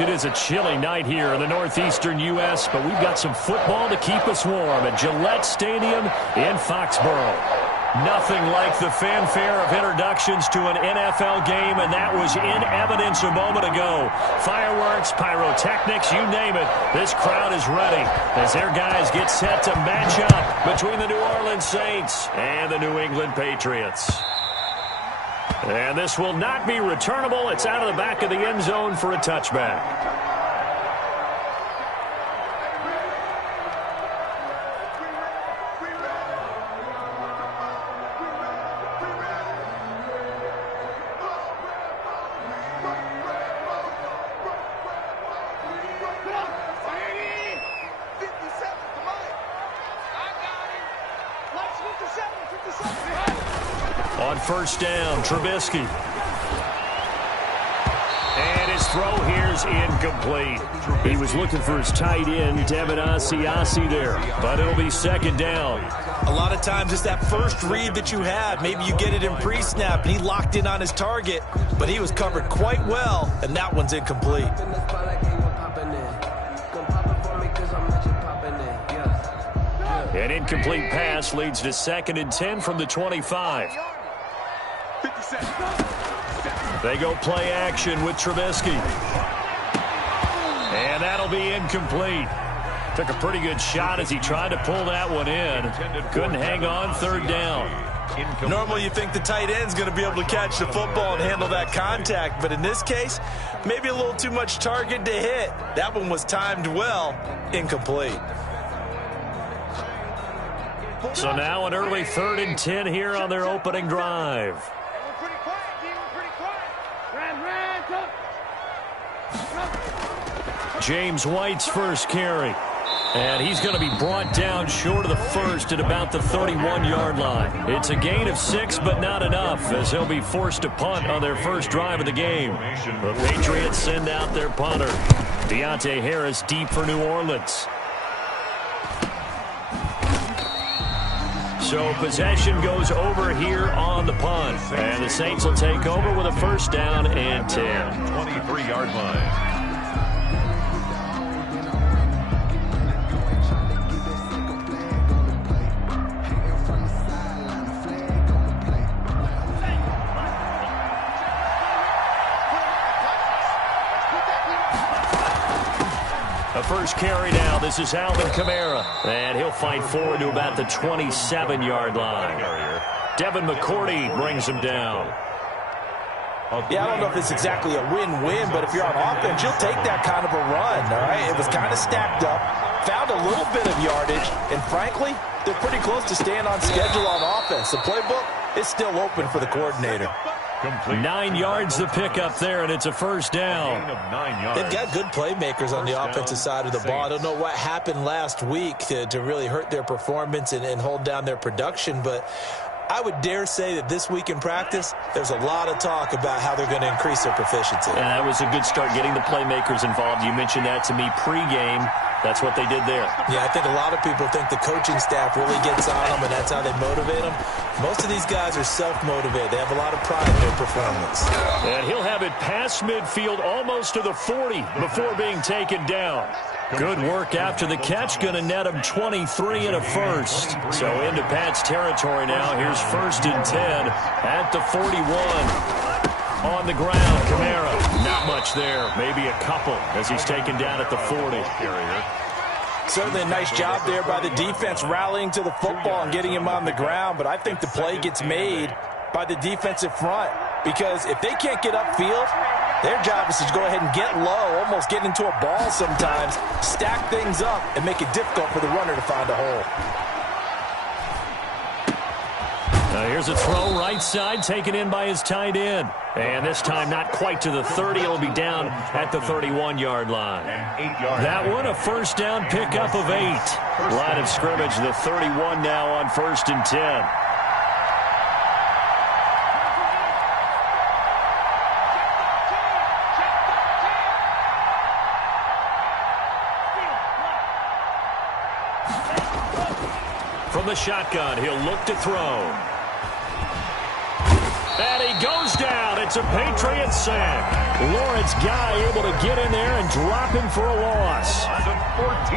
It is a chilly night here in the northeastern U.S., but we've got some football to keep us warm at Gillette Stadium in Foxborough. Nothing like the fanfare of introductions to an NFL game, and that was in evidence a moment ago. Fireworks, pyrotechnics, you name it, this crowd is ready as their guys get set to match up between the New Orleans Saints and the New England Patriots. And this will not be returnable. It's out of the back of the end zone for a touchback. On first down, Trubisky. And his throw here's incomplete. He was looking for his tight end, Devin Asiasi there, but it'll be second down. A lot of times it's that first read that you have. Maybe you get it in pre-snap, and he locked in on his target, but he was covered quite well, and that one's incomplete. An incomplete pass leads to 2nd and 10 from the 25. They go play action with Trubisky. And that'll be incomplete. Took a pretty good shot as he tried to pull that one in. Couldn't hang on, third down. Normally you think the tight end's going to be able to catch the football and handle that contact, but in this case, maybe a little too much target to hit. That one was timed well, incomplete. So now an early 3rd and 10 here on their opening drive. James White's first carry. And he's going to be brought down short of the first at about the 31-yard line. It's a gain of 6, but not enough, as he'll be forced to punt on their first drive of the game. The Patriots send out their punter. Deontay Harris deep for New Orleans. So possession goes over here on the punt. And the Saints will take over with a first down and 10. 23-yard line. A first carry now. This is Alvin Kamara. And he'll fight forward to about the 27-yard line. Devin McCourty brings him down. Yeah, I don't know if it's exactly a win-win, but if you're on offense, you'll take that kind of a run, all right? It was kind of stacked up, found a little bit of yardage, and frankly, they're pretty close to staying on schedule on offense. The playbook is still open for the coordinator. 9 yards the pickup there, and it's a first down. They've got good playmakers on the offensive side of the ball. I don't know what happened last week to really hurt their performance and hold down their production, but I would dare say that this week in practice, there's a lot of talk about how they're going to increase their proficiency. And that was a good start, getting the playmakers involved. You mentioned that to me pregame. That's what they did there. Yeah, I think a lot of people think the coaching staff really gets on them, and that's how they motivate them. Most of these guys are self-motivated. They have a lot of pride in their performance. And he'll have it past midfield, almost to the 40, before being taken down. Good work after the catch. Going to net him 23 and a first. So into Pat's territory now. Here's 1st and 10 at the 41. On the ground, Kamara. Not much there. Maybe a couple as he's taken down at the 40. Certainly a nice job there by the defense rallying to the football and getting him on the ground. But I think the play gets made by the defensive front, because if they can't get upfield, their job is to go ahead and get low, almost get into a ball sometimes, stack things up, and make it difficult for the runner to find a hole. Here's a throw right side, taken in by his tight end. And this time not quite to the 30. It'll be down at the 31-yard line. That one a first down pickup of 8. Line of scrimmage, the 31 now on 1st and 10. From the shotgun, he'll look to throw. And he goes down. It's a Patriot sack. Lawrence Guy able to get in there and drop him for a loss.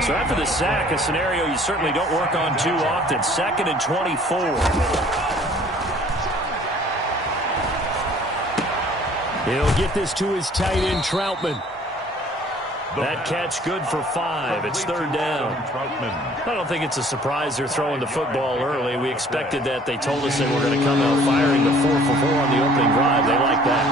So after the sack, a scenario you certainly don't work on too often. 2nd and 24. He'll get this to his tight end, Troutman. That catch good for 5. It's 3rd down. I don't think it's a surprise they're throwing the football early. We expected that. They told us they were going to come out firing the 4 for 4 on the opening drive. They like that.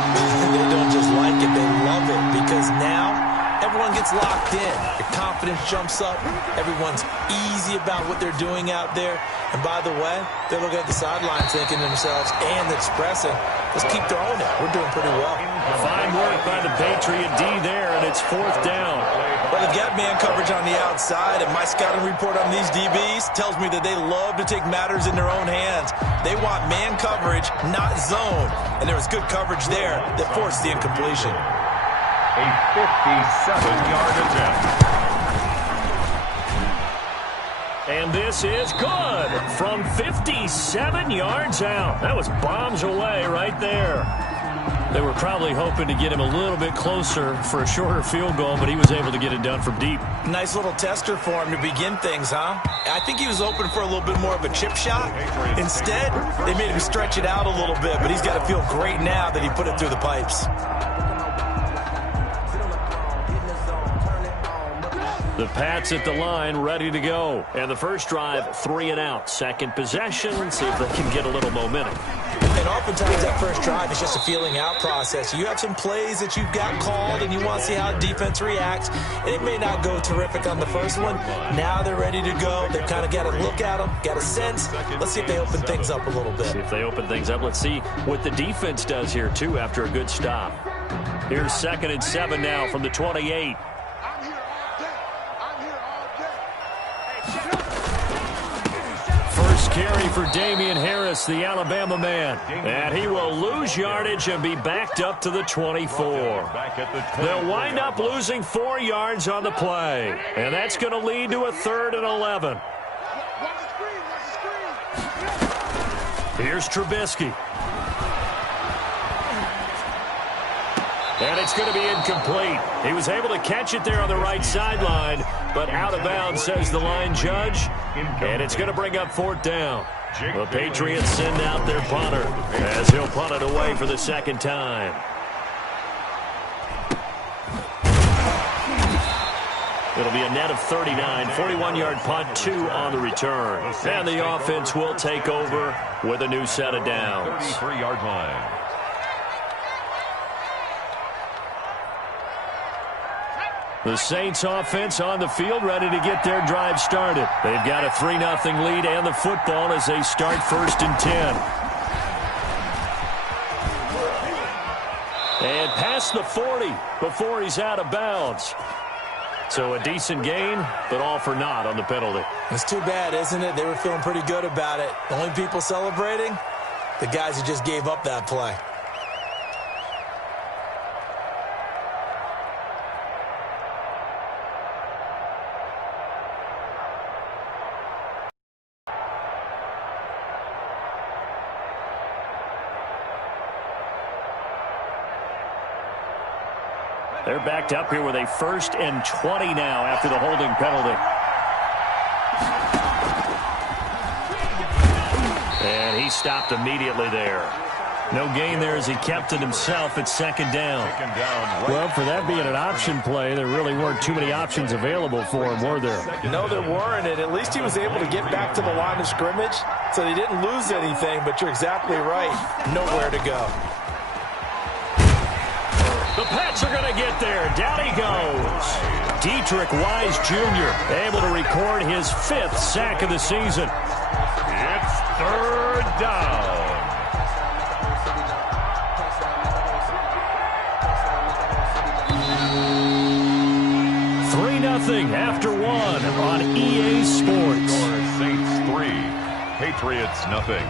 They don't just like it. They love it because now everyone gets locked in. Your confidence jumps up. Everyone's easy about what they're doing out there. And by the way, they're looking at the sidelines thinking to themselves and expressing, let's keep throwing it. We're doing pretty well. Fine work by the Patriot D there, and it's 4th down. Well, they've got man coverage on the outside, and my scouting report on these DBs tells me that they love to take matters in their own hands. They want man coverage, not zone. And there was good coverage there that forced the incompletion. A 57-yard attempt. And this is good from 57 yards out. That was bombs away right there. They were probably hoping to get him a little bit closer for a shorter field goal, but he was able to get it done from deep. Nice little tester for him to begin things, huh? I think he was open for a little bit more of a chip shot. Instead, they made him stretch it out a little bit, but he's got to feel great now that he put it through the pipes. The Pats at the line, ready to go. And the first drive, 3 and out. Second possession, see if they can get a little momentum. And oftentimes that first drive is just a feeling out process. You have some plays that you've got called and you want to see how the defense reacts. And it may not go terrific on the first one. Now they're ready to go. They've kind of got to look at them, got a sense. Let's see if they open things up a little bit. See if they open things up. Let's see what the defense does here, too, after a good stop. Here's 2nd and 7 now from the 28. First carry for Damian Harris, the Alabama man. And he will lose yardage and be backed up to the 24. They'll wind up losing 4 yards on the play. And that's going to lead to a 3rd and 11. Here's Trubisky. And it's going to be incomplete. He was able to catch it there on the right sideline, but out of bounds, says the line judge. And it's going to bring up 4th down. The Patriots send out their punter as he'll punt it away for the 2nd time. It'll be a net of 39, 41-yard punt, 2 on the return. And the offense will take over with a new set of downs. 33-yard line. The Saints offense on the field, ready to get their drive started. They've got a 3-0 lead and the football as they start 1st and 10. And past the 40 before he's out of bounds. So a decent gain, but all for naught on the penalty. It's too bad, isn't it? They were feeling pretty good about it. The only people celebrating, the guys who just gave up that play. They're backed up here with a 1st and 20 now after the holding penalty. And he stopped immediately there. No gain there as he kept it himself at 2nd down. Well, for that being an option play, there really weren't too many options available for him, were there? No, there weren't, and at least he was able to get back to the line of scrimmage, so they didn't lose anything, but you're exactly right. Nowhere to go. The Pats are going to get there. Down he goes. Dietrich Wise Jr. able to record his 5th sack of the season. It's 3rd down. After 1 on EA Sports. Saints 3, Patriots nothing.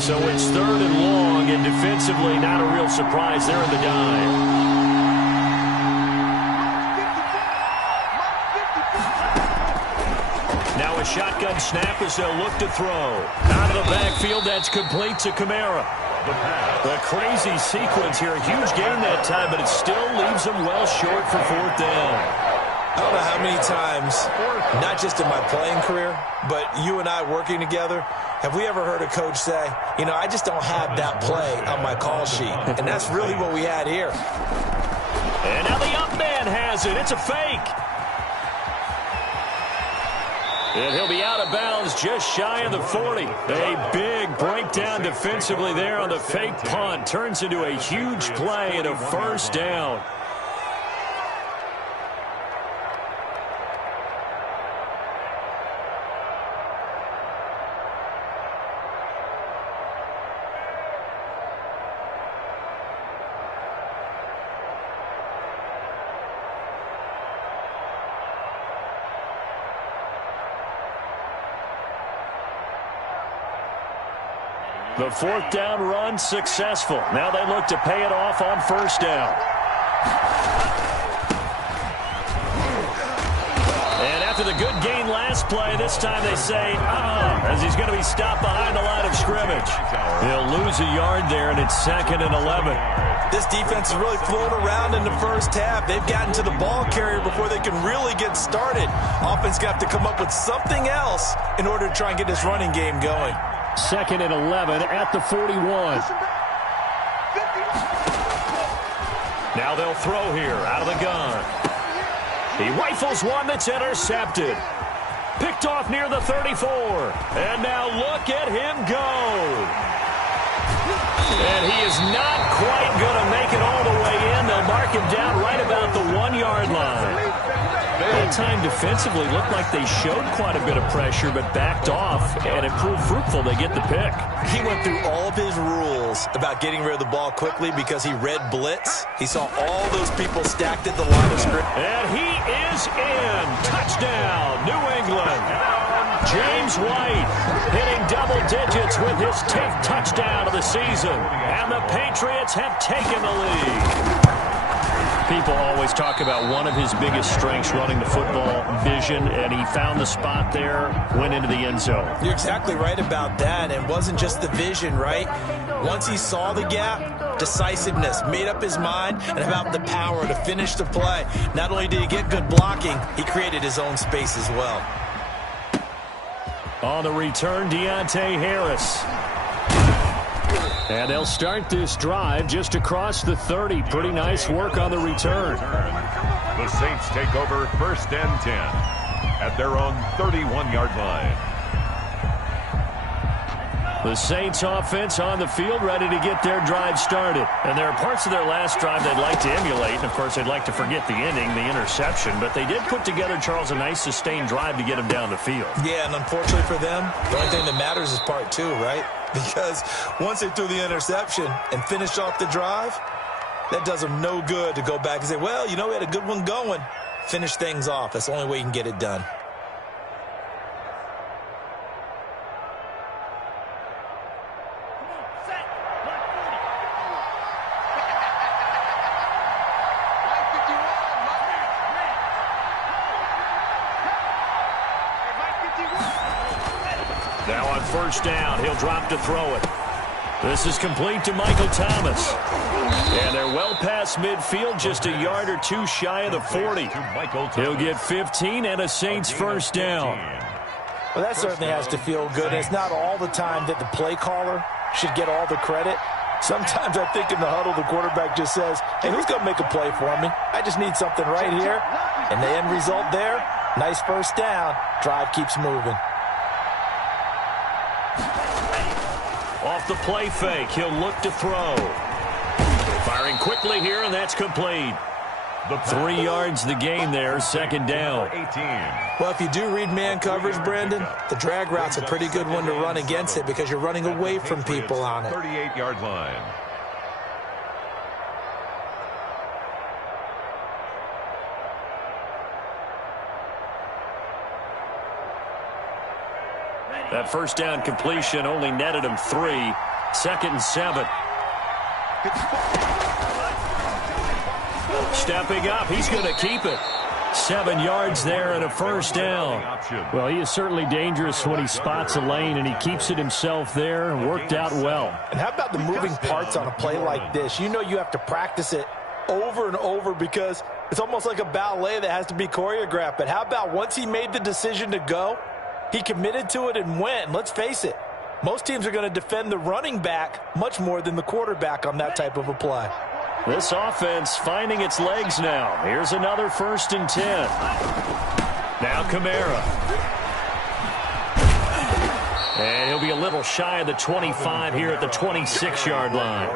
So it's 3rd and long, and defensively not a real surprise there in the dive. Now a shotgun snap as they'll look to throw. Out of the backfield, that's complete to Kamara. A crazy sequence here. A huge gain that time, but it still leaves them well short for fourth down. I don't know how many times, not just in my playing career, but you and I working together, have we ever heard a coach say, you know, I just don't have that play on my call sheet. And that's really what we had here. And now the up man has it. It's a fake. And he'll be out of bounds just shy of the 40. A big breakdown defensively there on the fake punt. Turns into a huge play and a first down. The fourth down run successful. Now they look to pay it off on first down. And after the good gain last play, this time they say, as he's going to be stopped behind the line of scrimmage. He'll lose a yard there, and it's 2nd and 11. This defense is really flown around in the first half. They've gotten to the ball carrier before they can really get started. Offense got to come up with something else in order to try and get this running game going. 2nd and 11 at the 41. Now they'll throw here out of the gun. He rifles one that's intercepted. Picked off near the 34. And now look at him go. And he is not quite going to make it all the way in. They'll mark him down right about the 1-yard line. That time defensively looked like they showed quite a bit of pressure but backed off, and it proved fruitful. They get the pick. He went through all of his rules about getting rid of the ball quickly because he read blitz. He saw all those people stacked at the line of scrimmage. And he is in. Touchdown, New England. James White hitting double digits with his 10th touchdown of the season. And the Patriots have taken the lead. People always talk about one of his biggest strengths, running the football, vision, and he found the spot there, went into the end zone. You're exactly right about that. It wasn't just the vision, right? Once he saw the gap, decisiveness, made up his mind, and about the power to finish the play. Not only did he get good blocking, he created his own space as well. On the return, Deontay Harris. And they'll start this drive just across the 30. Pretty nice work on the return. The Saints take over 1st and 10 at their own 31-yard line. The Saints offense on the field, ready to get their drive started. And there are parts of their last drive they'd like to emulate. And, of course, they'd like to forget the ending, the interception. But they did put together, Charles, a nice sustained drive to get them down the field. Yeah, and unfortunately for them, the only thing that matters is part 2, right? Because once they threw the interception and finished off the drive, that does them no good to go back and say, well, you know, we had a good one going. Finish things off. That's the only way you can get it done. Now on first down, he'll drop to throw it. This is complete to Michael Thomas. And they're well past midfield, just a yard or two shy of the 40. He'll get 15 and a Saints first down. Well, that certainly has to feel good. And it's not all the time that the play caller should get all the credit. Sometimes I think in the huddle, the quarterback just says, hey, who's going to make a play for me? I just need something right here. And the end result there, nice first down. Drive keeps moving. Off the play fake, he'll look to throw. Firing quickly here, and that's complete. 3 yards the gain there, second down. Well, if you do read man coverage, Brandon, the drag route's a pretty good one to run against it because you're running away from people on it. 38-yard line. That first down completion only netted him 3. 2nd and 7. Stepping up, he's going to keep it. 7 yards there and a first down. Well, he is certainly dangerous when he spots a lane, and he keeps it himself there and worked out well. And how about the moving parts on a play like this? You know you have to practice it over and over because it's almost like a ballet that has to be choreographed. But how about once he made the decision to go, he committed to it and went. And let's face it, most teams are going to defend the running back much more than the quarterback on that type of a play. This offense finding its legs now. Here's another 1st and 10. Now Kamara. And he'll be a little shy of the 25 here at the 26-yard line.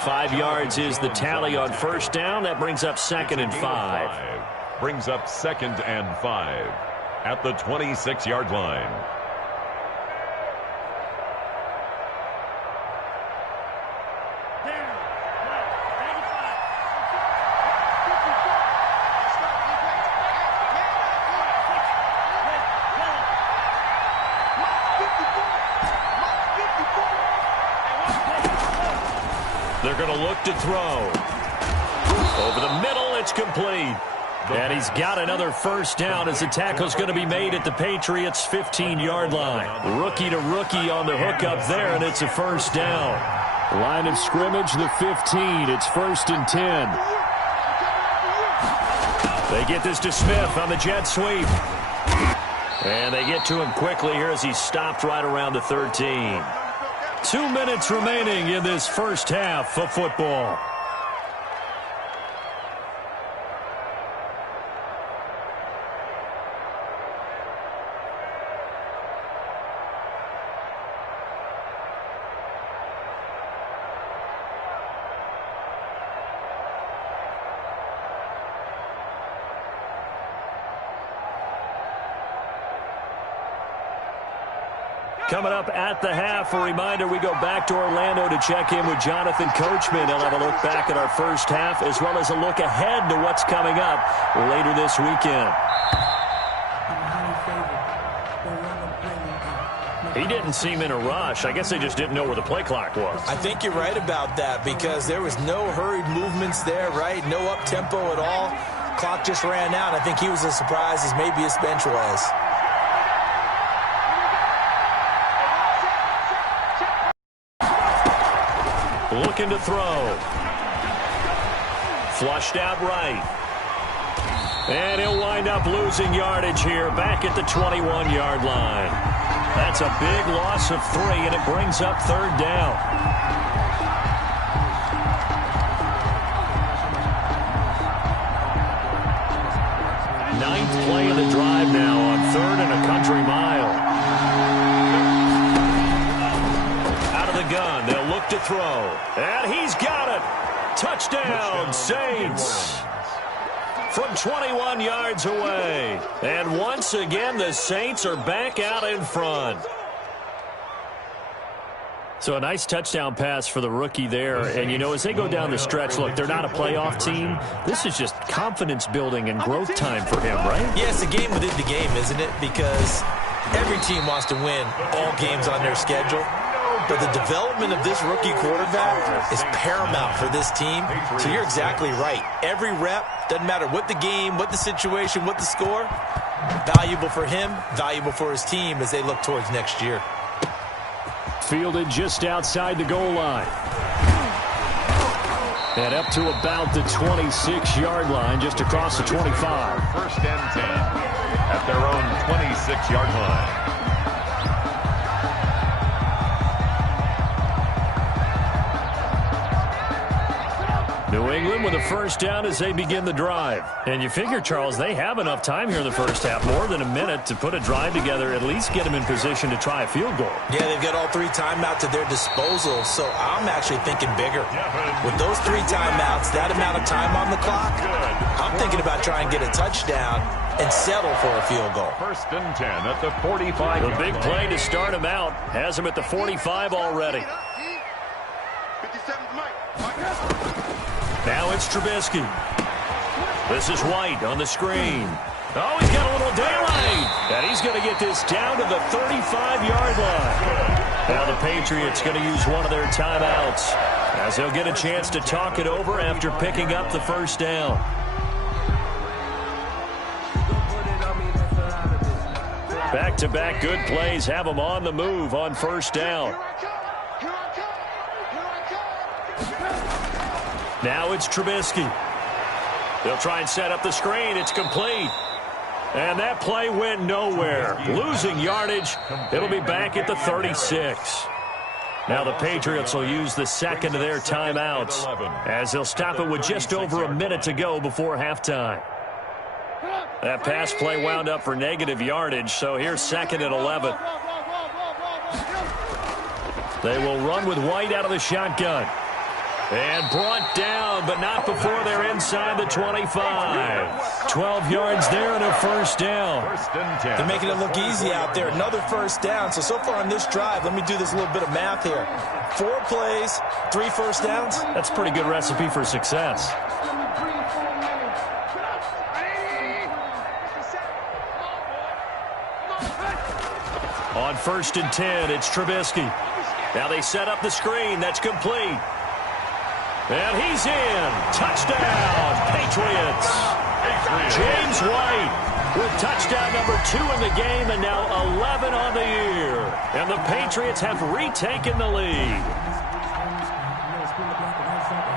5 yards is the tally on 1st down. That brings up 2nd and 5. Brings up 2nd and 5 at the 26-yard line. They're going to look to throw. Over the middle, it's complete. And he's got another 1st down as the tackle's going to be made at the Patriots' 15-yard line. Rookie to rookie on the hook up there, and it's a 1st down. Line of scrimmage, the 15. It's 1st and 10. They get this to Smith on the jet sweep. And they get to him quickly here as he's stopped right around the 13. 2 minutes remaining in this first half of football. Coming up at the half, a reminder, we go back to Orlando to check in with Jonathan Coachman. He'll have a look back at our first half as well as a look ahead to what's coming up later this weekend. He didn't seem in a rush. I guess they just didn't know where the play clock was. I think you're right about that because there was no hurried movements there, right? No up-tempo at all. Clock just ran out. I think he was as surprised as maybe his bench was. Looking to throw. Flushed out right. And he'll wind up losing yardage here back at the 21-yard line. That's a big loss of 3, and it brings up 3rd down. Ninth play of the drive now on 3rd and a country mile. Gun. They'll look to throw. And he's got it. Touchdown, Saints. From 21 yards away. And once again, the Saints are back out in front. So a nice touchdown pass for the rookie there. And, you know, as they go down the stretch, look, they're not a playoff team. This is just confidence building and growth time for him, right? Yeah, it's a game within the game, isn't it? Because every team wants to win all games on their schedule. But the development of this rookie quarterback is paramount for this team. So you're exactly right. Every rep, doesn't matter what the game, what the situation, what the score, valuable for him, valuable for his team as they look towards next year. Fielded just outside the goal line. And up to about the 26-yard line, just across the 25. 1st and 10 at their own 26-yard line. New England with a 1st down as they begin the drive. And you figure, Charles, they have enough time here in the first half, more than a minute, to put a drive together, at least get them in position to try a field goal. Yeah, they've got all 3 timeouts at their disposal, so I'm actually thinking bigger. With those 3 timeouts, that amount of time on the clock, I'm thinking about trying to get a touchdown and settle for a field goal. 1st and 10 at the 45. The big play to start him out has him at the 45 already. Now it's Trubisky. This is White on the screen. Oh, he's got a little daylight. And he's going to get this down to the 35-yard line. Now the Patriots going to use one of their timeouts as they'll get a chance to talk it over after picking up the 1st down. Back-to-back good plays have them on the move on first down. Now it's Trubisky. They'll try and set up the screen. It's complete. And that play went nowhere. Losing yardage. It'll be back at the 36. Now the Patriots will use the second of their timeouts as they'll stop it with just over a minute to go before halftime. That pass play wound up for negative yardage, so here's second and 11. They will run with White out of the shotgun. And brought down, but not before they're inside the 25. 12 yards there and a first down. They're making it look easy out there. Another first down. So far on this drive, let me do this little bit of math here. 4 plays, 3 first downs. That's a pretty good recipe for success. On first and 10, it's Trubisky. Now they set up the screen. That's complete. And he's in. Touchdown, Patriots. James White with touchdown number 2 in the game and now 11 on the year. And the Patriots have retaken the lead.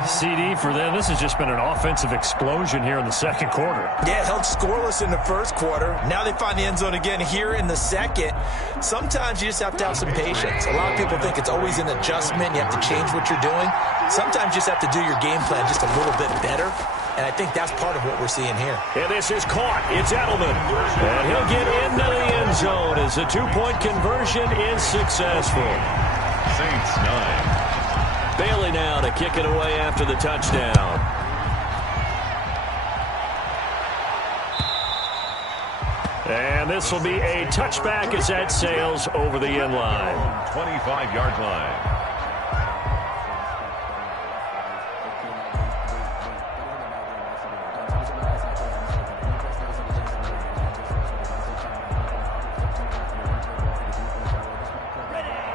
CD for them. This has just been an offensive explosion here in the second quarter. Yeah, held scoreless in the first quarter. Now they find the end zone again here in the second. Sometimes you just have to have some patience. A lot of people think it's always an adjustment. You have to change what you're doing. Sometimes you just have to do your game plan just a little bit better. And I think that's part of what we're seeing here. And this is caught. It's Edelman. And he'll get into the end zone as the 2-point conversion is successful. Saints 9. Bailey now to kick it away after the touchdown. And this will be a touchback as that sails over the end line. 25-yard line.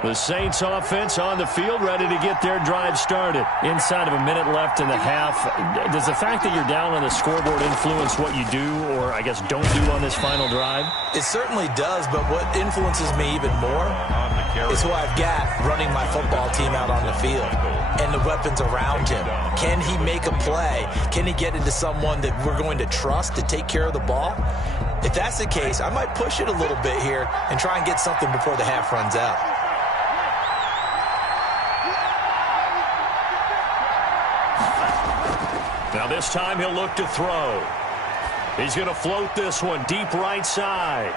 The Saints offense on the field, ready to get their drive started. Inside of a minute left in the half. Does the fact that you're down on the scoreboard influence what you do, or I guess don't do on this final drive? It certainly does, but what influences me even more is who I've got running my football team out on the field and the weapons around him. Can he make a play? Can he get into someone that we're going to trust to take care of the ball? If that's the case, I might push it a little bit here and try and get something before the half runs out. Now this time he'll look to throw. He's going to float this one deep right side.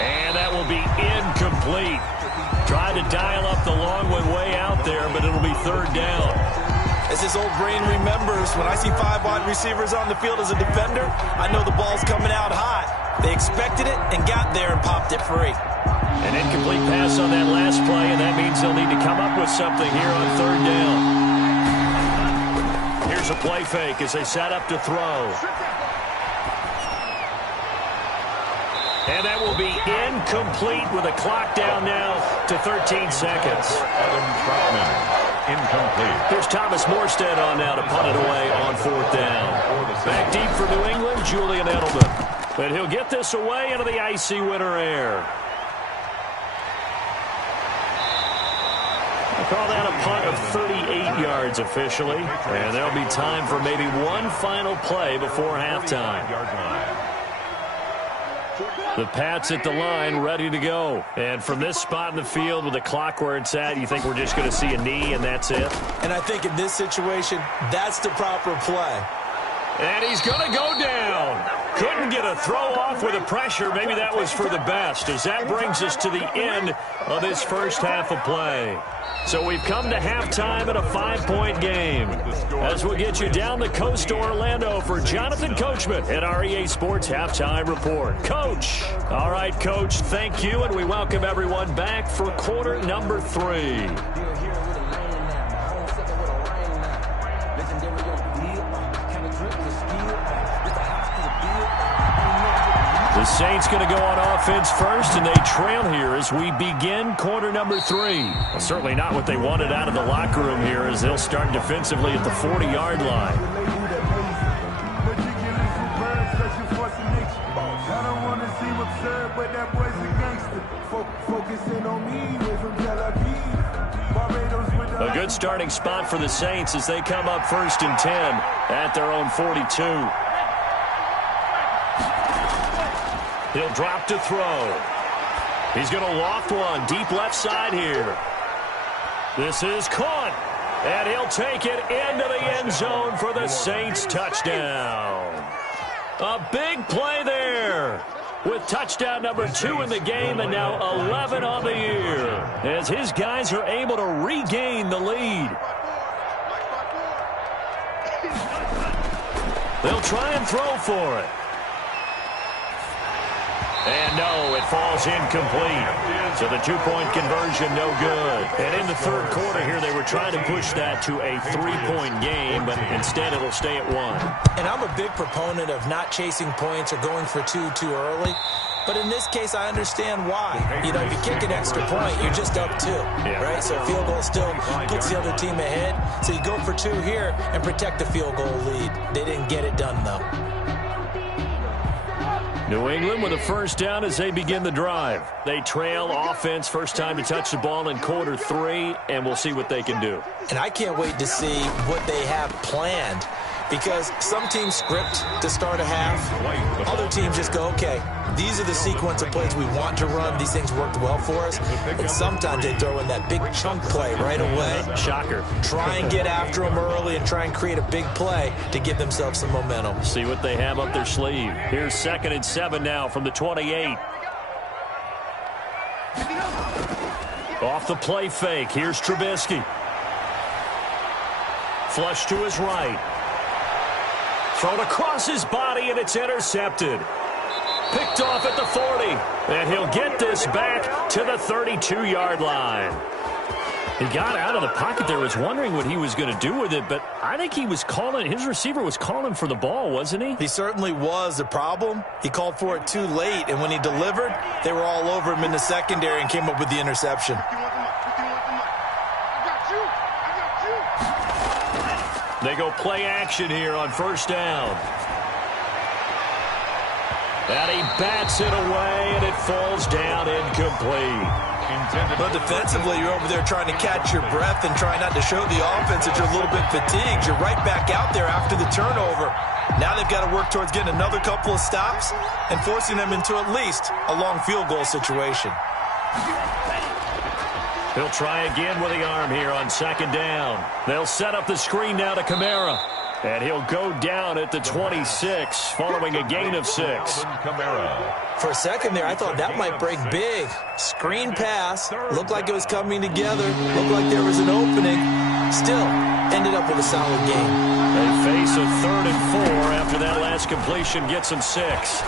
And that will be incomplete. Tried to dial up the long one way out there, but it'll be third down. As his old brain remembers, when I see 5 wide receivers on the field as a defender, I know the ball's coming out hot. They expected it and got there and popped it free. An incomplete pass on that last play, and that means they'll need to come up with something here on third down. Here's a play fake as they set up to throw. And that will be incomplete with a clock down now to 13 seconds. Adam Troutman, incomplete. Here's Thomas Morstead on now to punt it away on fourth down. Back deep for New England, Julian Edelman. But he'll get this away into the icy winter air. Call that a punt of 38 yards officially. And there'll be time for maybe one final play before halftime. The Pats at the line, ready to go. And from this spot in the field with the clock where it's at, you think we're just going to see a knee and that's it? And I think in this situation, that's the proper play. And he's going to go down. Couldn't get a throw off with the pressure. Maybe that was for the best, as that brings us to the end of this first half of play. So we've come to halftime at a 5-point game. As we'll get you down the coast to Orlando for Jonathan Coachman at our EA Sports Halftime Report. Coach. All right, Coach, thank you, and we welcome everyone back for quarter number 3. The Saints going to go on offense first, and they trail here as we begin quarter number 3. Well, certainly not what they wanted out of the locker room here, as they'll start defensively at the 40-yard line. I don't want to see what's up, but that boy's A good starting spot for the Saints as they come up 1st and 10 at their own 42. He'll drop to throw. He's going to loft one deep left side here. This is caught, and he'll take it into the end zone for the Saints touchdown. A big play there with touchdown number 2 in the game and now 11 on the year as his guys are able to regain the lead. They'll try and throw for it. And no, it falls incomplete. So the 2-point conversion, no good. And in the third quarter here, they were trying to push that to a 3-point game, but instead it'll stay at 1. And I'm a big proponent of not chasing points or going for 2 too early. But in this case, I understand why. You know, if you kick an extra point, you're just up 2, right? So a field goal still puts the other team ahead. So you go for 2 here and protect the field goal lead. They didn't get it done, though. New England with a first down as they begin the drive. They trail offense, first time to touch the ball in quarter 3, and we'll see what they can do. And I can't wait to see what they have planned, because some teams script to start a half. Other teams just go, okay, these are the sequence of plays we want to run. These things worked well for us. And sometimes they throw in that big chunk play right away. Shocker. Try and get after them early and try and create a big play to give themselves some momentum. See what they have up their sleeve. Here's 2nd and 7 now from the 28. Off the play fake. Here's Trubisky. Flush to his right. Thrown across his body, and it's intercepted. Picked off at the 40. And he'll get this back to the 32-yard line. He got out of the pocket there, was wondering what he was going to do with it, but I think he was calling, his receiver was calling for the ball, wasn't he? He certainly was. The problem, he called for it too late, and when he delivered, they were all over him in the secondary and came up with the interception. They go play action here on first down. And he bats it away, and it falls down incomplete. But defensively, you're over there trying to catch your breath and trying not to show the offense that you're a little bit fatigued. You're right back out there after the turnover. Now they've got to work towards getting another couple of stops and forcing them into at least a long field goal situation. He'll try again with the arm here on 2nd down. They'll set up the screen now to Kamara. And he'll go down at the 26 following a gain of 6. For a second there, I thought that might break big. Screen pass. Looked like it was coming together. Looked like there was an opening. Still ended up with a solid game. They face a 3rd and 4 after that last completion gets them 6.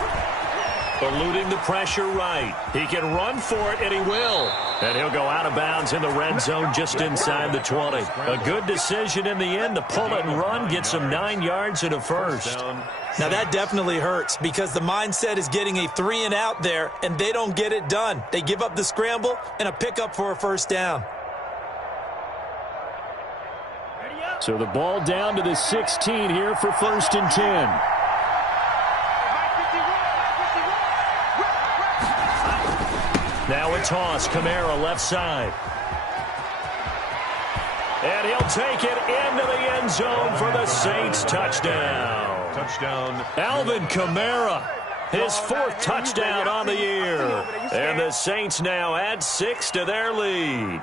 Eluding the pressure right. He can run for it, and he will. And he'll go out of bounds in the red zone just inside the 20. A good decision in the end to pull it and run, get some 9 yards and a first. Now that definitely hurts because the mindset is getting a 3 and out there, and they don't get it done. They give up the scramble and a pickup for a first down. So the ball down to the 16 here for 1st and 10. Now a toss, Kamara left side. And he'll take it into the end zone for the Saints touchdown. Alvin Kamara, his 4th touchdown on the year. And the Saints now add 6 to their lead.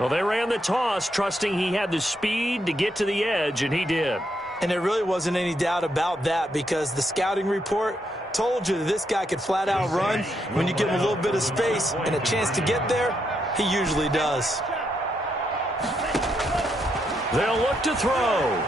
Well, they ran the toss, trusting he had the speed to get to the edge, and he did. And there really wasn't any doubt about that because the scouting report told you that this guy could flat out run. When you give him a little bit of space and a chance to get there, he usually does. They'll look to throw.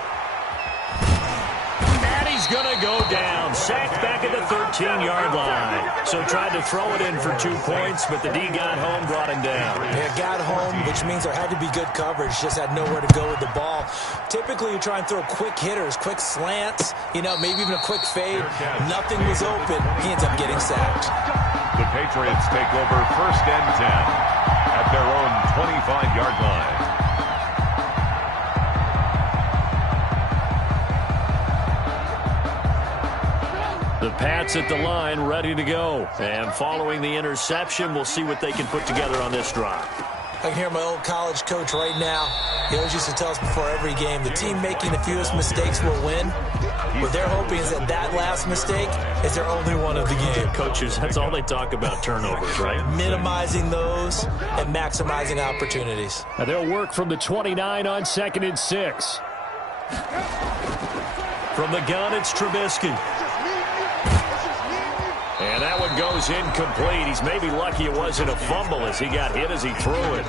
And he's going to go down. Sacked back at the 13-yard line. So tried to throw it in for 2 points, but the D got home, brought him down. Yeah, got home, which means there had to be good coverage. Just had nowhere to go with the ball. Typically, you try and throw quick hitters, quick slants, you know, maybe even a quick fade. Nothing was open. He ends up getting sacked. The Patriots take over 1st and 10 at their own 25-yard line. The Pats at the line, ready to go. And following the interception, we'll see what they can put together on this drive. I can hear my old college coach right now. He always used to tell us before every game, the team making the fewest mistakes will win. What they're hoping is that that last mistake is their only one of the game. Coaches, that's all they talk about, turnovers, right? Minimizing those and maximizing opportunities. And they'll work from the 29 on 2nd and 6. From the gun, it's Trubisky. And that one goes incomplete. He's maybe lucky it wasn't a fumble as he got hit as he threw it.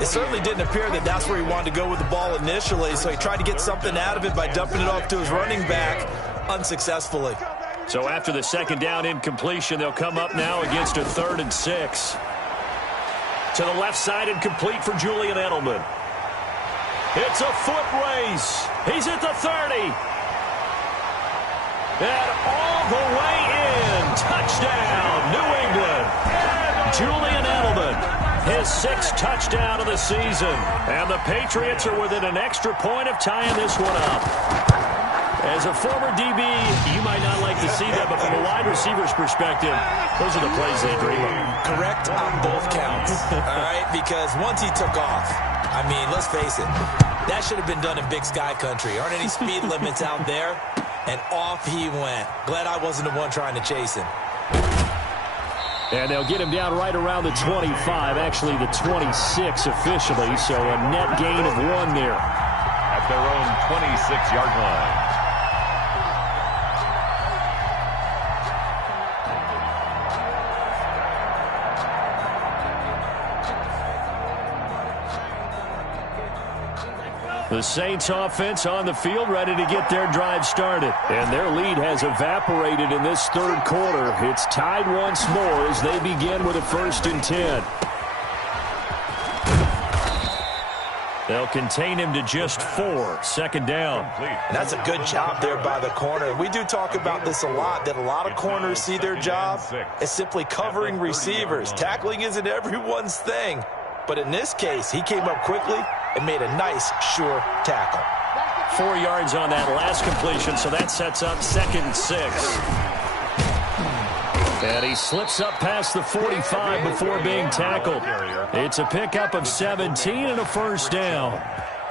It certainly didn't appear that that's where he wanted to go with the ball initially, so he tried to get something out of it by dumping it off to his running back unsuccessfully. So after the 2nd down incompletion, they'll come up now against a 3rd and 6. To the left side and complete for Julian Edelman. It's a foot race. He's at the 30. And all the way in. Touchdown, New England. Julian Edelman, his 6th touchdown of the season. And the Patriots are within an extra point of tying this one up. As a former DB, you might not like to see that, but from a wide receiver's perspective, those are the plays they dream of. Correct on both counts, all right? Because once he took off, I mean, let's face it, that should have been done in Big Sky Country. Aren't any speed limits out there? And off he went. Glad I wasn't the one trying to chase him. And they'll get him down right around the 25, actually the 26 officially, so a net gain of 1 there. At their own 26-yard line. The Saints offense on the field, ready to get their drive started. And their lead has evaporated in this 3rd quarter. It's tied once more as they begin with a 1st and 10. They'll contain him to just 4. 2nd down. And that's a good job there by the corner. We do talk about this a lot, that a lot of corners see their job as simply covering receivers. Tackling isn't everyone's thing. But in this case, he came up quickly and made a nice, sure tackle. 4 yards on that last completion, so that sets up 2nd and 6. And he slips up past the 45 before being tackled. It's a pickup of 17 and a 1st down.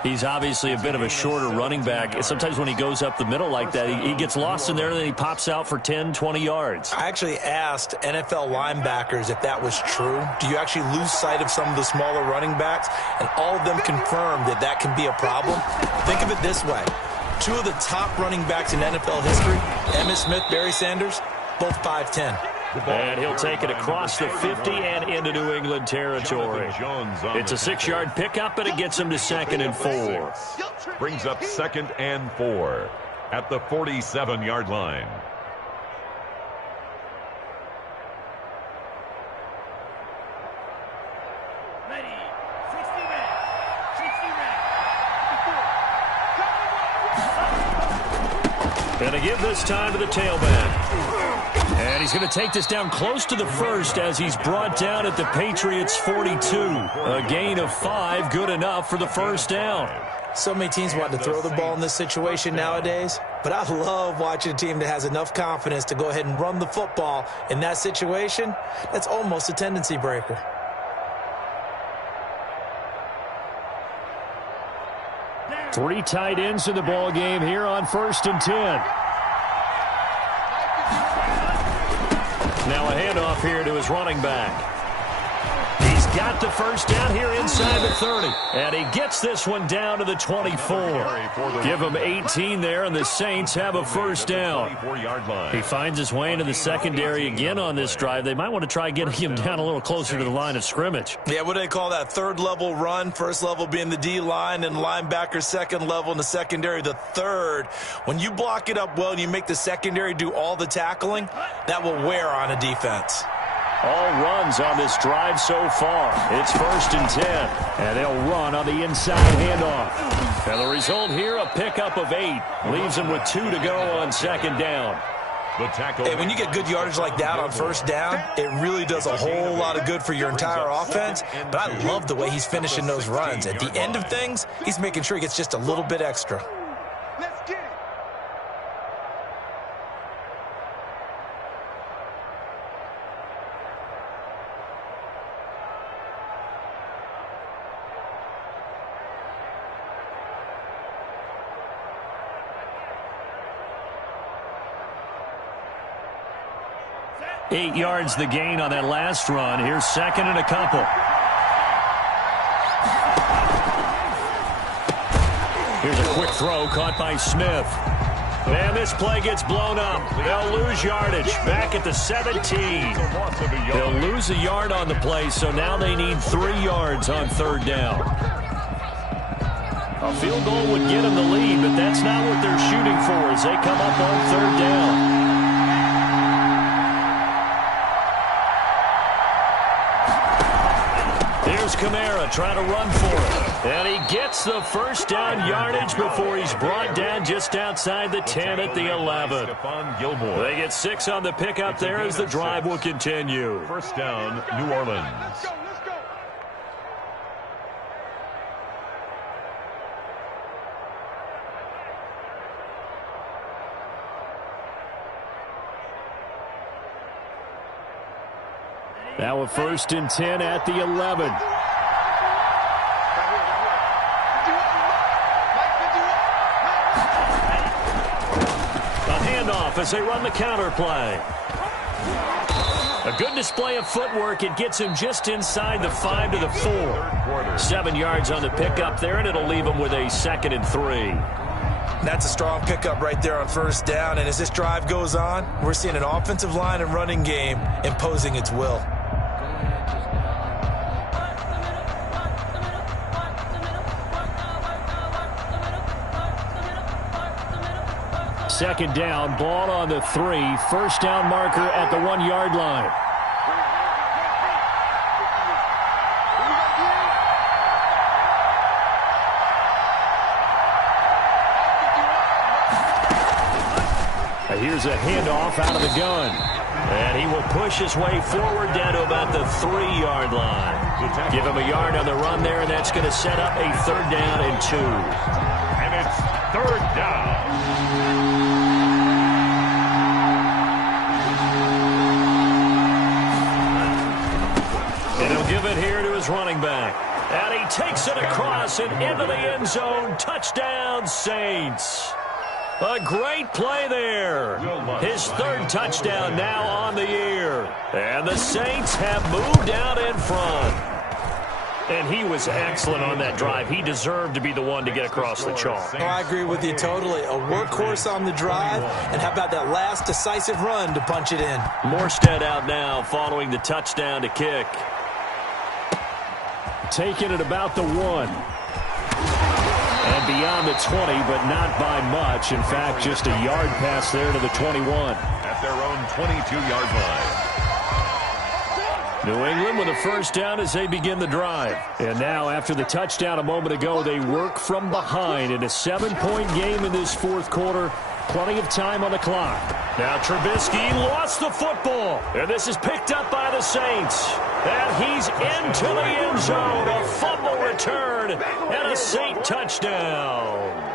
He's obviously a bit of a shorter running back. Sometimes when he goes up the middle like that, he gets lost in there, and then he pops out for 10, 20 yards. I actually asked NFL linebackers if that was true. Do you actually lose sight of some of the smaller running backs? And all of them confirmed that that can be a problem. Think of it this way. 2 of the top running backs in NFL history, Emmitt Smith, Barry Sanders, both 5'10". And he'll take it across the 50 and into New England territory. It's a 6-yard pickup, and it gets him to 2nd and 4. Brings up 2nd and 4 at the 47-yard line. Going to give this time to the tailback. And he's going to take this down close to the 1st as he's brought down at the Patriots' 42. A gain of 5, good enough for the 1st down. So many teams want to throw the ball in this situation nowadays, but I love watching a team that has enough confidence to go ahead and run the football in that situation. That's almost a tendency breaker. Three tight ends in the ball game here on 1st and 10. Now a handoff here to his running back. He's got the 1st down here inside the 30. And he gets this one down to the 24. Give him 18 there, and the Saints have a 1st down. He finds his way into the secondary again on this drive. They might want to try getting him down a little closer to the line of scrimmage. Yeah, what do they call that? 3rd level run. 1st level being the D-line, and linebacker 2nd level, and the secondary the 3rd. When you block it up well and you make the secondary do all the tackling, that will wear on a defense. All runs on this drive so far. It's 1st and 10. And they'll run on the inside handoff. And the result here, a pickup of 8. Leaves them with 2 to go on 2nd down. Hey, when you get good yardage like that on 1st down, it really does a whole lot of good for your entire offense. But I love the way he's finishing those runs. At the end of things, he's making sure he gets just a little bit extra. 8 yards the gain on that last run. Here's second and a couple. Here's a quick throw caught by Smith. And this play gets blown up. They'll lose yardage back at the 17. They'll lose a yard on the play, so now they need 3 yards on third down. A field goal would get them the lead, but that's not what they're shooting for as they come up on third down. Here's Kamara trying to run for it. And he gets the first down yardage before he's brought down just outside the 10 at the 11. They get 6 on the pickup there as the drive will continue. First down, New Orleans. Now a 1st and 10 at the 11. A handoff as they run the counter play. A good display of footwork. It gets him just inside the 5 to the 4. 7 yards on the pickup there, and it'll leave him with a 2nd and 3. That's a strong pickup right there on first down. And as this drive goes on, we're seeing an offensive line and running game imposing its will. Second down, ball on the 3. First down marker at the 1-yard line. Here's a handoff out of the gun. And he will push his way forward down to about the 3-yard line. Give him a yard on the run there, and that's going to set up a 3rd down and 2. And it's 3rd down. And he'll give it here to his running back. And he takes it across and into the end zone. Touchdown, Saints. A great play there. His 3rd touchdown now on the year. And the Saints have moved out in front. And he was excellent on that drive. He deserved to be the one to get across the chalk. Oh, I agree with you totally. A workhorse on the drive. And how about that last decisive run to punch it in? Morstead out now following the touchdown to kick. Taking it about the 1. And beyond the 20, but not by much. In fact, just a yard pass there to the 21. At their own 22-yard line. New England with a first down as they begin the drive. And now, after the touchdown a moment ago, they work from behind in a 7-point game in this 4th quarter. Plenty of time on the clock. Now Trubisky lost the football. And this is picked up by the Saints. And he's into the end zone. A fumble return and a Saint touchdown.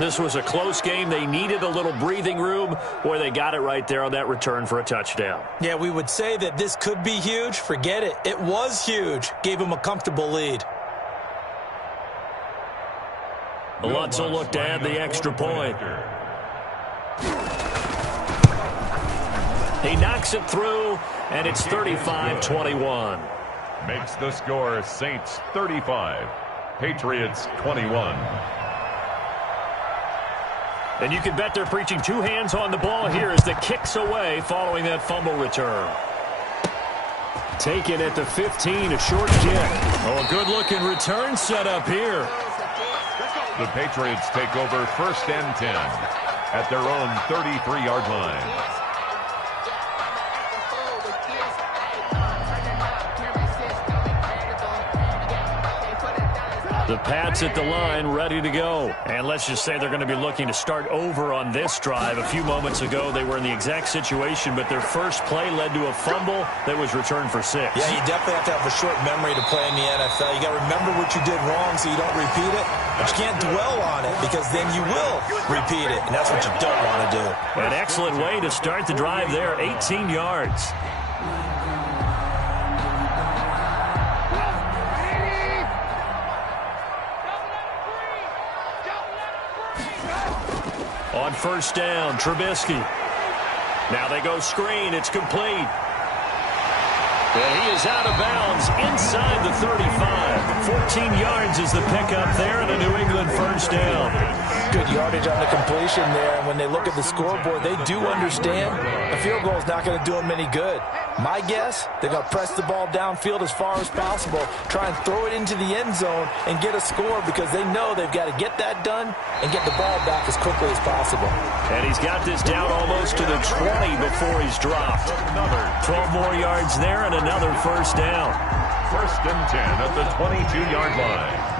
This was a close game. They needed a little breathing room, where they got it right there on that return for a touchdown. Yeah, we would say that this could be huge. Forget it. It was huge. Gave him a comfortable lead. Lutz will look to add the extra point. He knocks it through, and it's 35-21. Makes the score Saints 35, Patriots 21. And you can bet they're preaching 2 hands on the ball here as the kick's away following that fumble return. Taken at the 15, a short kick. Oh, a good-looking return set up here. The Patriots take over 1st and 10 at their own 33-yard line. The Pats at the line, ready to go. And let's just say they're going to be looking to start over on this drive. A few moments ago, they were in the exact situation, but their first play led to a fumble that was returned for 6. Yeah, you definitely have to have a short memory to play in the NFL. You got to remember what you did wrong so you don't repeat it. But you can't dwell on it because then you will repeat it, and that's what you don't want to do. An excellent way to start the drive there, 18 yards. On first down, Trubisky. Now they go screen. It's complete. And he is out of bounds inside the 35. 14 yards is the pickup there, and a New England first down. Good yardage on the completion there. And when they look at the scoreboard, they do understand a field goal is not going to do them any good. My guess, they're going to press the ball downfield as far as possible, try and throw it into the end zone and get a score because they know they've got to get that done and get the ball back as quickly as possible. And he's got this down almost to the 20 before he's dropped. 12 more yards there and another first down. First and 10 at the 22-yard line.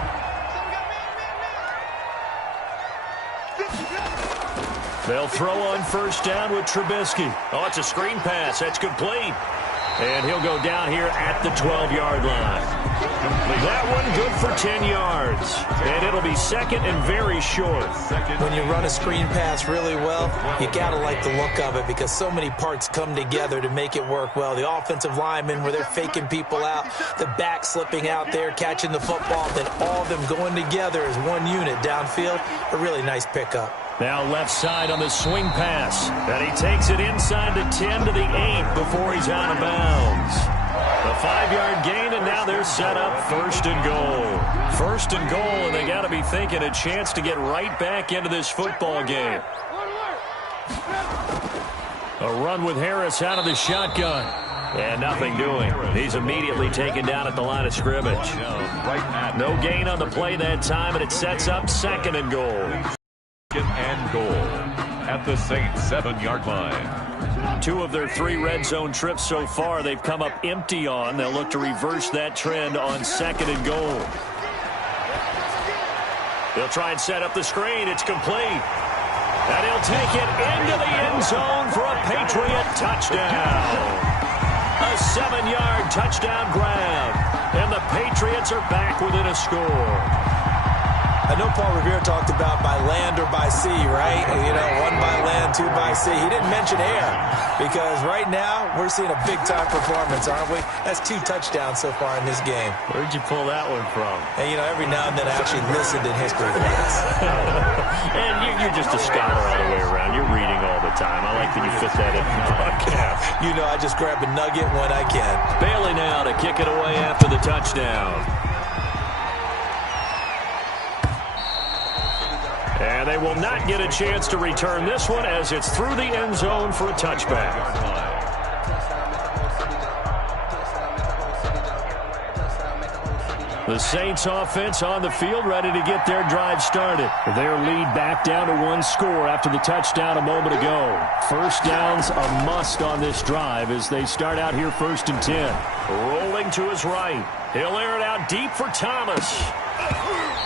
They'll throw on first down with Trubisky. Oh, it's a screen pass. That's complete. And he'll go down here at the 12-yard line. That one good for 10 yards. And it'll be second and very short. When you run a screen pass really well, you got to like the look of it because so many parts come together to make it work well. The offensive linemen where they're faking people out, the back slipping out there, catching the football, then all of them going together as one unit downfield. A really nice pickup. Now left side on the swing pass. And he takes it inside the 10 to the 8 before he's out of bounds. The 5-yard gain, and now they're set up first and goal. First and goal, and they got to be thinking a chance to get right back into this football game. A run with Harris out of the shotgun. And nothing doing. He's immediately taken down at the line of scrimmage. No gain on the play that time, and it sets up second and goal. And goal at the Saints 7-yard line. 2 of their 3 red zone trips so far they've come up empty on. They'll look to reverse that trend on second and goal. They'll try and set up the screen. It's complete. And he'll take it into the end zone for a Patriot touchdown. A 7-yard touchdown grab. And the Patriots are back within a score. I know Paul Revere talked about by land or by sea, right? You know, 1 by land, 2 by sea. He didn't mention air because right now we're seeing a big-time performance, aren't we? That's 2 touchdowns so far in this game. Where'd you pull that one from? And, you know, every now and then I actually listened in history class. And you're just a scholar all the way around. You're reading all the time. I like that you fit that in the broadcast. You know, I just grab a nugget when I can. Bailey now to kick it away after the touchdown. And they will not get a chance to return this one as it's through the end zone for a touchback. The Saints offense on the field ready to get their drive started. Their lead back down to 1 score after the touchdown a moment ago. First down's a must on this drive as they start out here first and 10. Rolling to his right. He'll air it out deep for Thomas.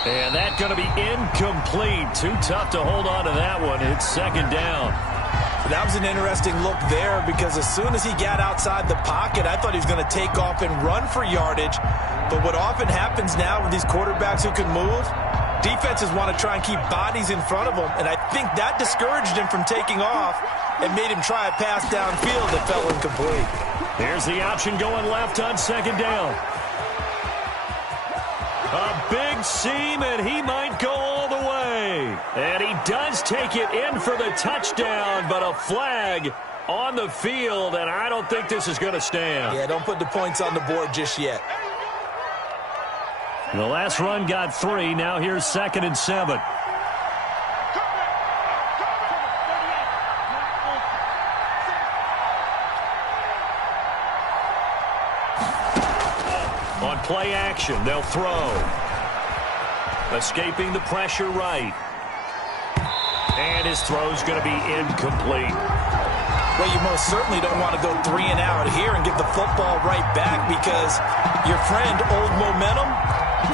And that's going to be incomplete. Too tough to hold on to that one. It's second down. That was an interesting look there because as soon as he got outside the pocket, I thought he was going to take off and run for yardage. But what often happens now with these quarterbacks who can move, defenses want to try and keep bodies in front of them. And I think that discouraged him from taking off and made him try a pass downfield that fell incomplete. Here's the option going left on second down. A big seam, and he might go all the way. And he does take it in for the touchdown, but a flag on the field, and I don't think this is going to stand. Yeah, don't put the points on the board just yet. The last run got 3. Now here's second and 7. On play action, they'll throw. Escaping the pressure right. And his throw's going to be incomplete. Well, you most certainly don't want to go 3 and out here and give the football right back because your friend, Old Momentum,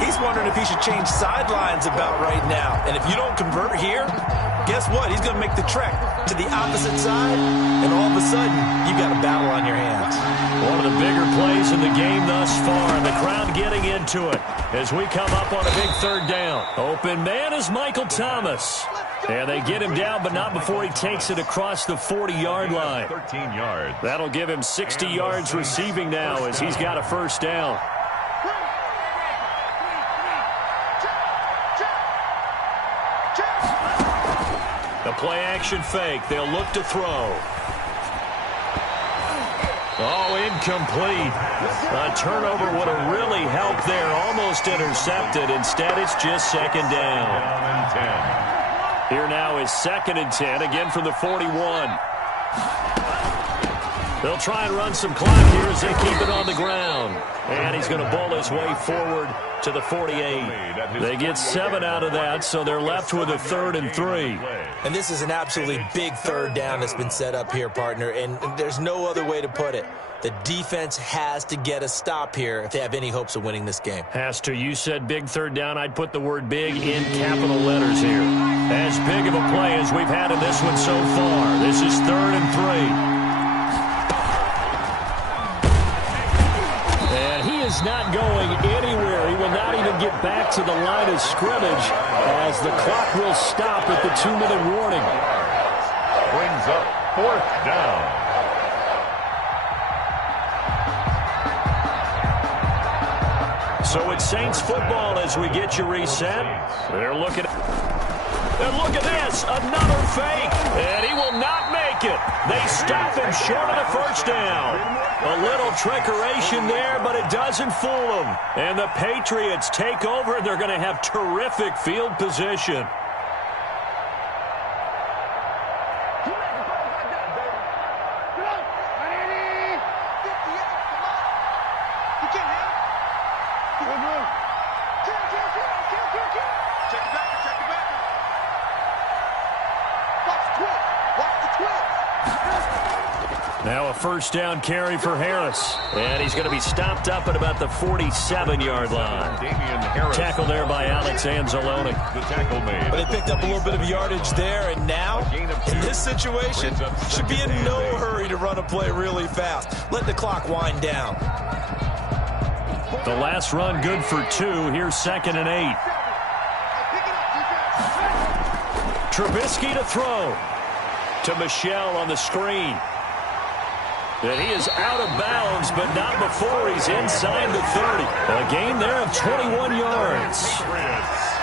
he's wondering if he should change sidelines about right now. And if you don't convert here, guess what? He's going to make the trek to the opposite side, and all of a sudden, you've got a battle on your hands. One of the bigger plays in the game thus far, and the crowd getting into it as we come up on a big third down. Open man is Michael Thomas. And they get him down, but not before he takes it across the 40-yard line. 13 yards. That'll give him 60 yards receiving now as he's got a first down. The play-action fake. They'll look to throw. Oh, incomplete. A turnover would have really helped there. Almost intercepted. Instead, it's just second down. Here now is 2nd and 10, again from the 41. They'll try and run some clock here as they keep it on the ground. And he's going to bowl his way forward to the 48. They get 7 out of that, so they're left with a 3rd and 3. And this is an absolutely big 3rd down that's been set up here, partner, and there's no other way to put it. The defense has to get a stop here if they have any hopes of winning this game. Has to. You said big 3rd down. I'd put the word big in capital letters here. As big of a play as we've had in this one so far. This is 3rd and 3. Is not going anywhere. He will not even get back to the line of scrimmage as the clock will stop at the 2-minute warning. Brings up 4th down. So it's Saints football as we get you reset. They're looking at... And look at this, another fake, and he will not make it. They stop him short of the 1st down. A little trickeration there, but it doesn't fool them. And the Patriots take over, and they're going to have terrific field position. Now a 1st down carry for Harris. And he's going to be stopped up at about the 47-yard line. Tackle there by Alex Anzalone. The tackle made. But they picked up a little bit of yardage there, and now, in this situation, should be in no hurry to run a play really fast. Let the clock wind down. The last run good for 2. Here's 2nd and 8. Trubisky to throw. To Michelle on the screen. And he is out of bounds, but not before he's inside the 30. A gain there of 21 yards.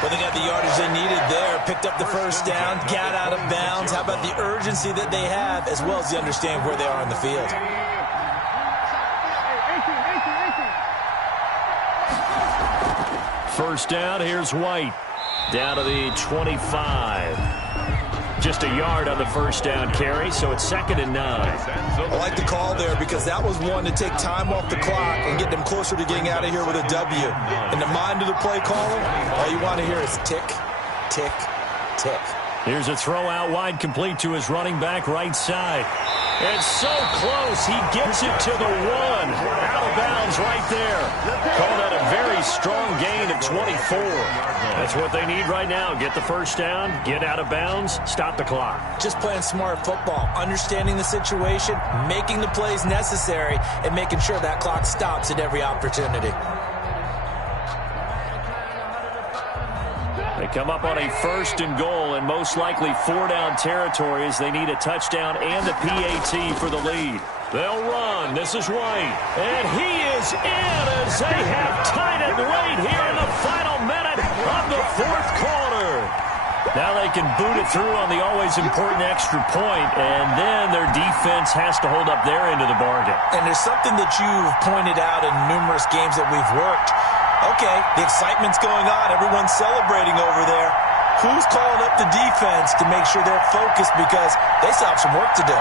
Well, they got the yardage they needed there, picked up the 1st down, got out of bounds. How about the urgency that they have, as well as the understanding where they are in the field? First down, here's White. Down to the 25. Just a yard on the 1st down carry, so it's 2nd and 9. I like the call there because that was one to take time off the clock and get them closer to getting out of here with a W. In the mind of the play caller, all you want to hear is tick, tick, tick. Here's a throw out wide, complete to his running back right side. And so close, he gets it to the 1. Out of bounds right there. Call that a very strong gain of 24. That's what they need right now. Get the 1st down, get out of bounds, stop the clock. Just playing smart football, understanding the situation, making the plays necessary, and making sure that clock stops at every opportunity. They come up on a 1st and goal and most likely 4-down territory as they need a touchdown and a PAT for the lead. They'll run. This is White. And he is in as they have tied it late here in the final minute of the 4th quarter. Now they can boot it through on the always important extra point, and then their defense has to hold up their end of the bargain. And there's something that you've pointed out in numerous games that we've worked. Okay, the excitement's going on. Everyone's celebrating over there. Who's calling up the defense to make sure they're focused because they still have some work to do?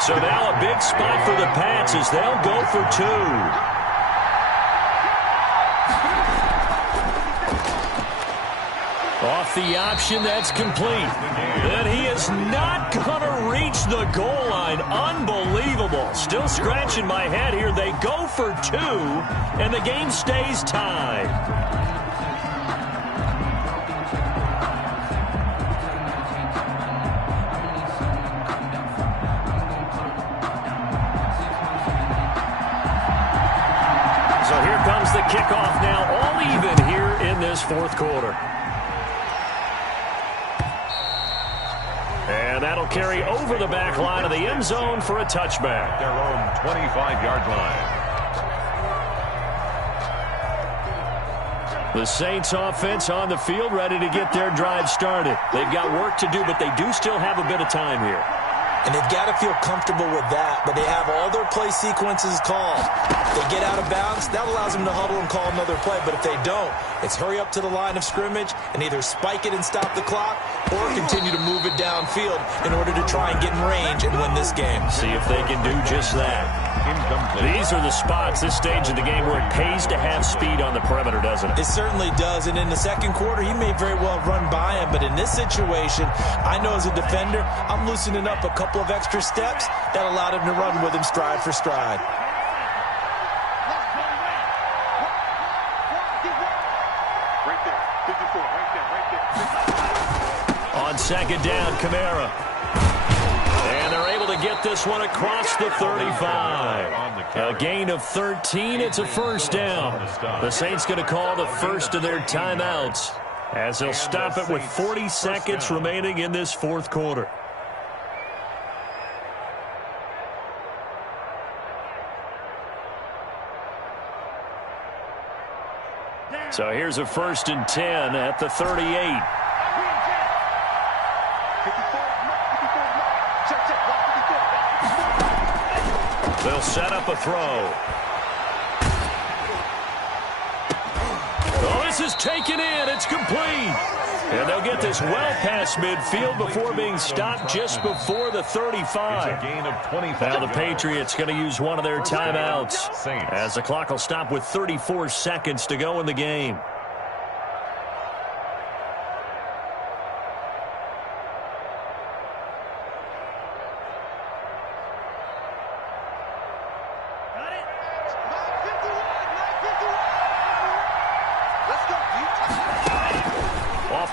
So now a big spot for the Pats as they'll go for 2. Off the option, that's complete. And he is not going to reach the goal line. Unbelievable. Still scratching my head here. They go for 2, and the game stays tied. So here comes the kickoff now, all even here in this 4th quarter. And that'll carry over the back line of the end zone for a touchback. Their own 25-yard line. The Saints offense on the field, ready to get their drive started. They've got work to do, but they do still have a bit of time here. And they've got to feel comfortable with that, but they have all their play sequences called. If they get out of bounds, that allows them to huddle and call another play. But if they don't, it's hurry up to the line of scrimmage and either spike it and stop the clock or continue to move it downfield in order to try and get in range and win this game. See if they can do just that. These are the spots, this stage of the game, where it pays to have speed on the perimeter, doesn't it? It certainly does, and in the second quarter, he may very well have run by him, but in this situation, I know as a defender, I'm loosening up a couple of extra steps that allowed him to run with him stride for stride. On second down, Kamara. And they're able to get this one across the 35. A gain of 13. It's a first down. The Saints going to call the first of their timeouts as they'll stop it with 40 seconds remaining in this fourth quarter. So here's a 1st and 10 at the 38. They'll set up a throw. Oh, this is taken in. It's complete. And they'll get this well past midfield before being stopped just before the 35. It's a gain of 25. Now the Patriots going to use one of their timeouts as the clock will stop with 34 seconds to go in the game.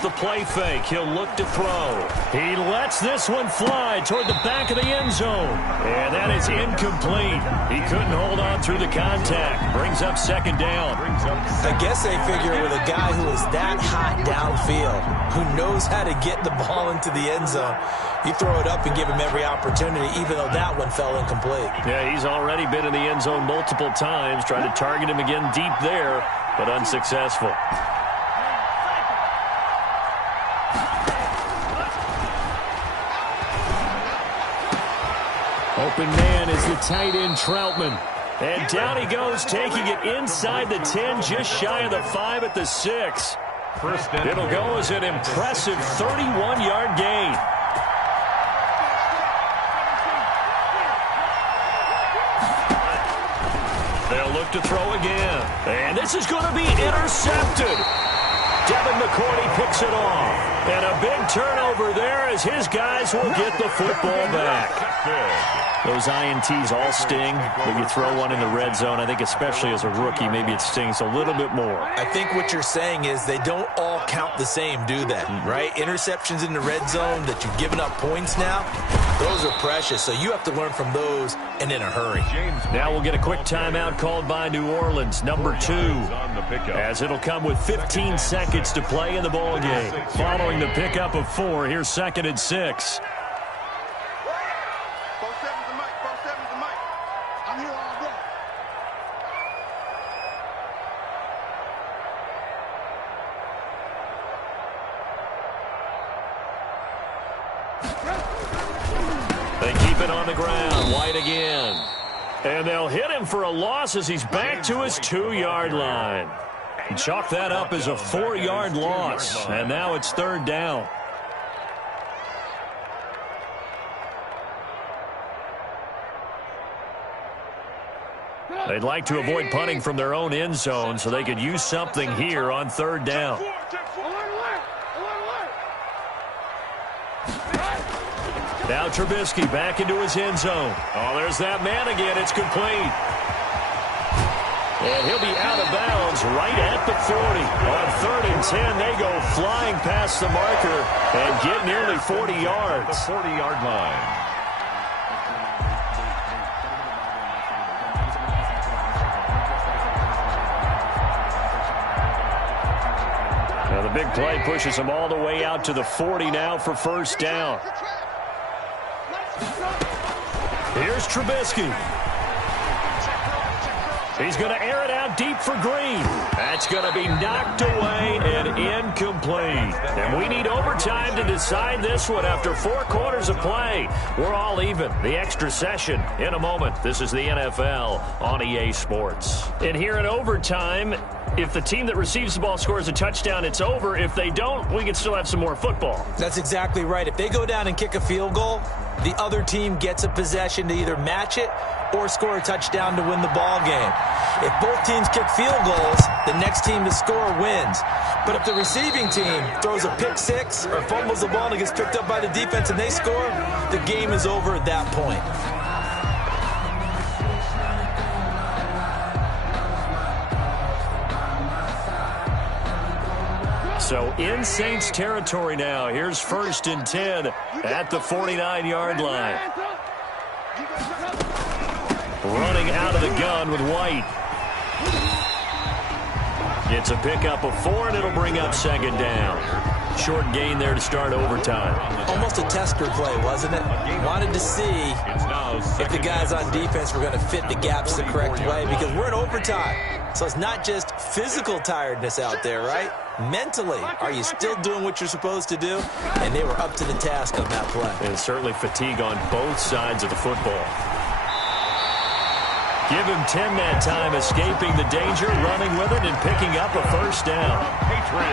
The play fake. He'll look to throw. He lets this one fly toward the back of the end zone. And that is incomplete. He couldn't hold on through the contact. Brings up second down. I guess they figure with a guy who is that hot downfield, who knows how to get the ball into the end zone, you throw it up and give him every opportunity, even though that one fell incomplete. Yeah, he's already been in the end zone multiple times, trying to target him again deep there, but unsuccessful. Open man is the tight end, Troutman. And down he goes, taking it inside the 10, just shy of the 5 at the 6. It'll go as an impressive 31-yard gain. They'll look to throw again. And this is going to be intercepted. Devin McCourty picks it off. And a big turnover there as his guys will get the football back. Those INTs all sting, but you throw one in the red zone, I think especially as a rookie, maybe it stings a little bit more. I think what you're saying is they don't all count the same, do they? Right? Interceptions in the red zone that you've given up points now, those are precious. So you have to learn from those and in a hurry. Now we'll get a quick timeout called by New Orleans, number 2, as it'll come with 15 seconds to play in the ball game. Following the pickup of 4, here's 2nd and 6. They keep it on the ground. White again. And they'll hit him for a loss as he's back to his 2-yard line. Chalk that up as a 4-yard loss. And now it's 3rd down. They'd like to avoid punting from their own end zone so they could use something here on 3rd down. Now Trubisky back into his end zone. Oh, there's that man again. It's complete. And he'll be out of bounds right at the 40. On 3rd and 10, they go flying past the marker and get nearly 40 yards. The 40-yard line. Now the big play pushes them all the way out to the 40 now for 1st down. Here's Trubisky. He's going to air it out deep for Green. And That's going to be knocked away and incomplete. And we need overtime to decide this one after 4 quarters of play. We're all even. The extra session in a moment. This is the NFL on EA Sports. And here in overtime, if the team that receives the ball scores a touchdown, it's over. If they don't, we can still have some more football. That's exactly right. If they go down and kick a field goal, the other team gets a possession to either match it or score a touchdown to win the ball game. If both teams kick field goals, the next team to score wins. But if the receiving team throws a pick six or fumbles the ball and it gets picked up by the defense and they score, the game is over at that point. So in Saints territory now. Here's 1st and 10 at the 49-yard line. Running out of the gun with White. It's a pickup of 4, and it'll bring up 2nd down. Short gain there to start overtime. Almost a tester play, wasn't it? Wanted to see if the guys on defense were going to fit the gaps the correct way, because we're in overtime. So it's not just physical tiredness out there, right? Mentally, are you still doing what you're supposed to do? And they were up to the task on that play. And certainly fatigue on both sides of the football. Give him 10 that time, escaping the danger, running with it, and picking up a 1st down.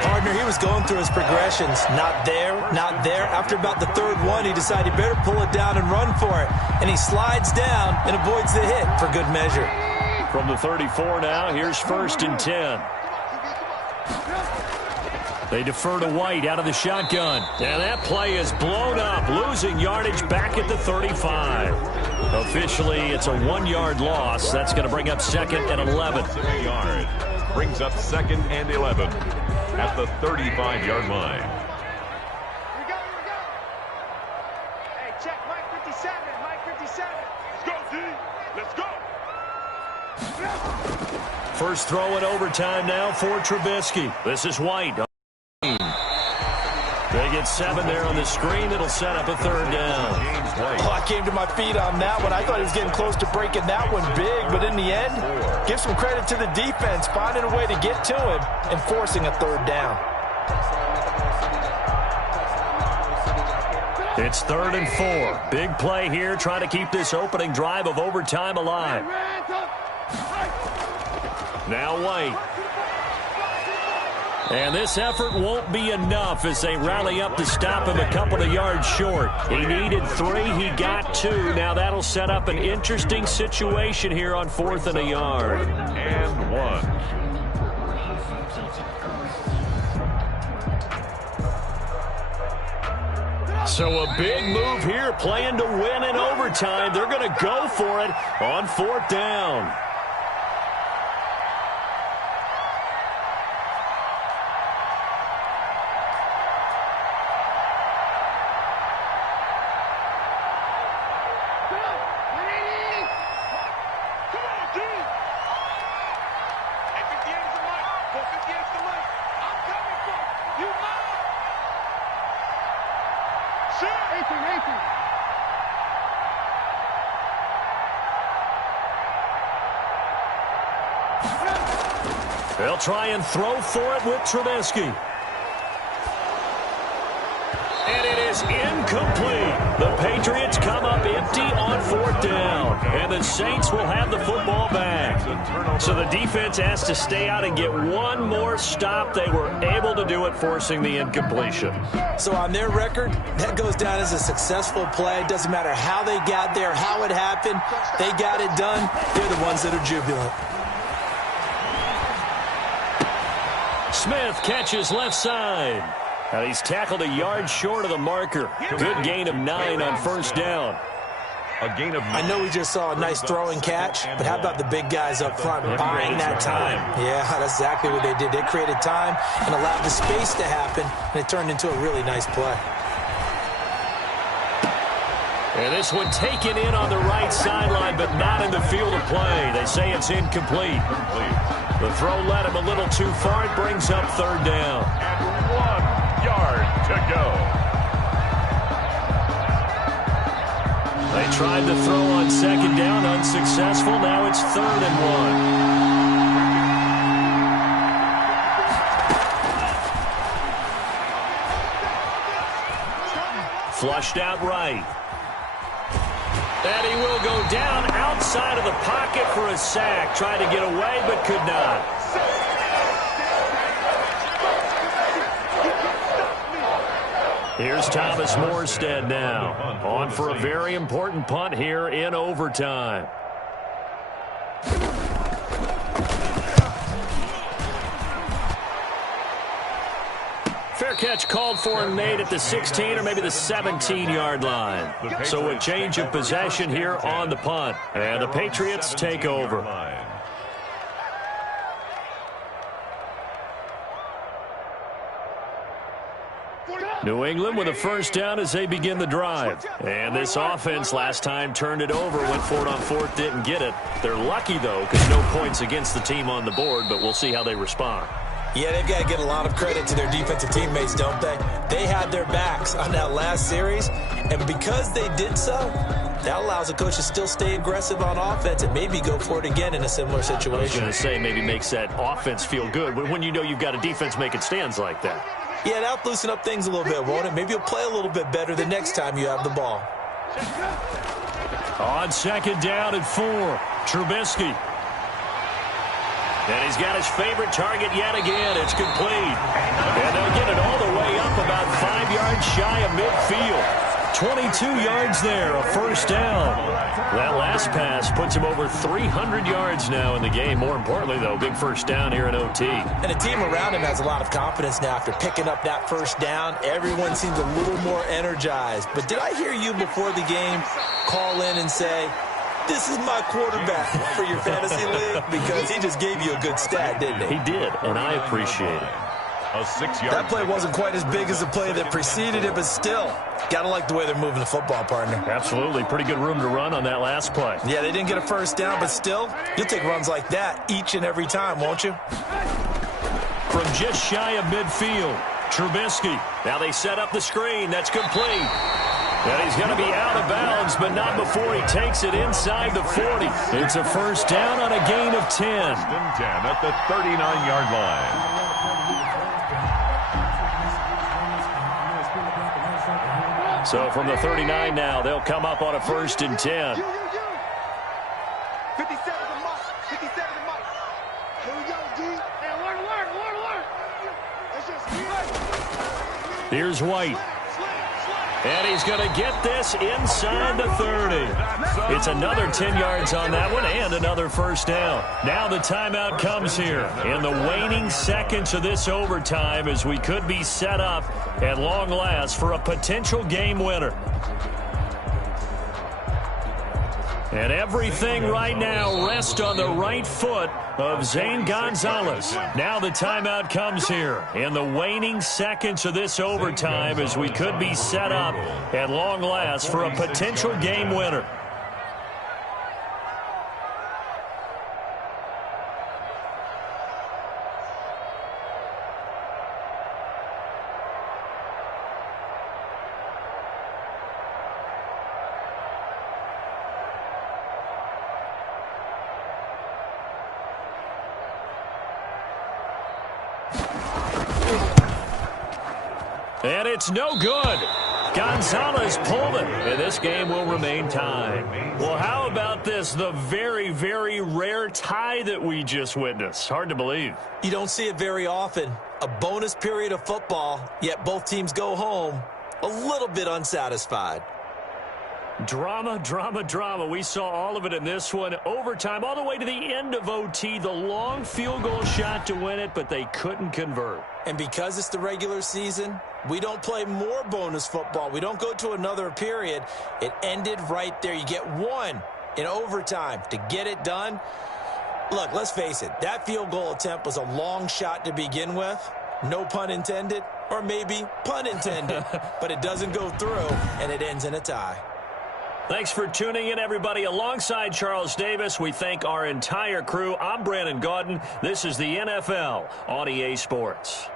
Partner, he was going through his progressions. Not there, not there. After about the 3rd one, he decided he better pull it down and run for it. And he slides down and avoids the hit for good measure. From the 34 now, here's 1st and 10. They defer to White out of the shotgun. And that play is blown up, losing yardage back at the 35. Officially, it's a 1-yard loss. That's going to bring up 2nd and 11. A yard. Brings up 2nd and 11 at the 35-yard line. Here we go. Hey, check Mike 57. Mike 57. Let's go, D. Let's go. First throw in overtime now for Trubisky. This is White. They get 7 there on the screen. It'll set up a 3rd down. Oh, I came to my feet on that one. I thought he was getting close to breaking that one big, but in the end, give some credit to the defense, finding a way to get to him and forcing a 3rd down. It's 3rd and 4. Big play here, trying to keep this opening drive of overtime alive. Now White. And this effort won't be enough as they rally up to stop him a couple of yards short. He needed 3. He got 2. Now that'll set up an interesting situation here on 4th and a yard. And 1. So a big move here, playing to win in overtime. They're going to go for it on 4th down. They'll try and throw for it with Trubisky. And it is incomplete. The Patriots come up empty on 4th down. And the Saints will have the football back. So the defense has to stay out and get one more stop. They were able to do it, forcing the incompletion. So on their record, that goes down as a successful play. It doesn't matter how they got there, how it happened. They got it done. They're the ones that are jubilant. Smith catches left side. And he's tackled a yard short of the marker. Good gain of 9 on 1st down. A gain of 9. I know we just saw a nice throwing catch, but how about the big guys up front buying that time? Yeah, that's exactly what they did. They created time and allowed the space to happen, and it turned into a really nice play. And this one taken in on the right sideline, but not in the field of play. They say it's incomplete. The throw led him a little too far. It brings up 3rd down. And 1 yard to go. They tried the throw on 2nd down, unsuccessful. Now it's 3rd and 1. Flushed out right. And he will go down outside of the pocket for a sack. Tried to get away, but could not. Here's Thomas Morstead now. On for a very important punt here in overtime. Fair catch called for and made at the 16 or maybe the 17-yard line. So a change of possession here on the punt. And the Patriots take over. New England with a first down as they begin the drive. And this offense last time turned it over, went for it on fourth, didn't get it. They're lucky, though, because no points against the team on the board, but we'll see how they respond. Yeah, they've got to get a lot of credit to their defensive teammates, don't they? They had their backs on that last series, and because they did so, that allows a coach to still stay aggressive on offense and maybe go for it again in a similar situation. I was going to say maybe makes that offense feel good when you know you've got a defense making stands like that. Yeah, that'll loosen up things a little bit, won't it? Maybe you'll play a little bit better the next time you have the ball. On second down at 4, Trubisky. And he's got his favorite target yet again. It's complete. And they'll get it all the way up about 5 yards shy of midfield. 22 yards there, a first down. That last pass puts him over 300 yards now in the game. More importantly, though, big first down here in OT. And the team around him has a lot of confidence now after picking up that first down. Everyone seems a little more energized. But did I hear you before the game call in and say, this is my quarterback for your fantasy league? Because he just gave you a good stat, didn't he? He did, and I appreciate it. A 6-yard. That play wasn't quite as big as the play that preceded it, but still, got to like the way they're moving the football, partner. Absolutely. Pretty good room to run on that last play. Yeah, they didn't get a first down, but still, you'll take runs like that each and every time, won't you? From just shy of midfield, Trubisky. Now they set up the screen. That's complete. And he's going to be out of bounds, but not before he takes it inside the 40. It's a first down on a gain of 10. 10 at the 39-yard line. So from the 39 now, they'll come up on a 1st and 10. 57 to Mike. 57 to Mike. Here we go, G. Hey, alert. It's just Here's White. And he's going to get this inside the 30. It's another 10 yards on that one and another first down. Now the timeout comes here in the waning seconds of this overtime as we could be set up at long last for a potential game winner. And everything right now rests on the right foot of Zane Gonzalez. Now the timeout comes here in the waning seconds of this overtime as we could be set up at long last for a potential game winner. And it's no good. Gonzalez pulled it, and this game will remain tied. Well, how about this? The very, very rare tie that we just witnessed. Hard to believe. You don't see it very often. A bonus period of football, yet both teams go home a little bit unsatisfied. Drama, drama, drama. We saw all of it in this one. Overtime, all the way to the end of OT. The long field goal shot to win it, but they couldn't convert. And because it's the regular season, we don't play more bonus football. We don't go to another period. It ended right there. You get one in overtime to get it done. Look, let's face it. That field goal attempt was a long shot to begin with. No pun intended, or maybe pun intended. But it doesn't go through, and it ends in a tie. Thanks for tuning in, everybody. Alongside Charles Davis, we thank our entire crew. I'm Brandon Gaudin. This is the NFL on EA Sports.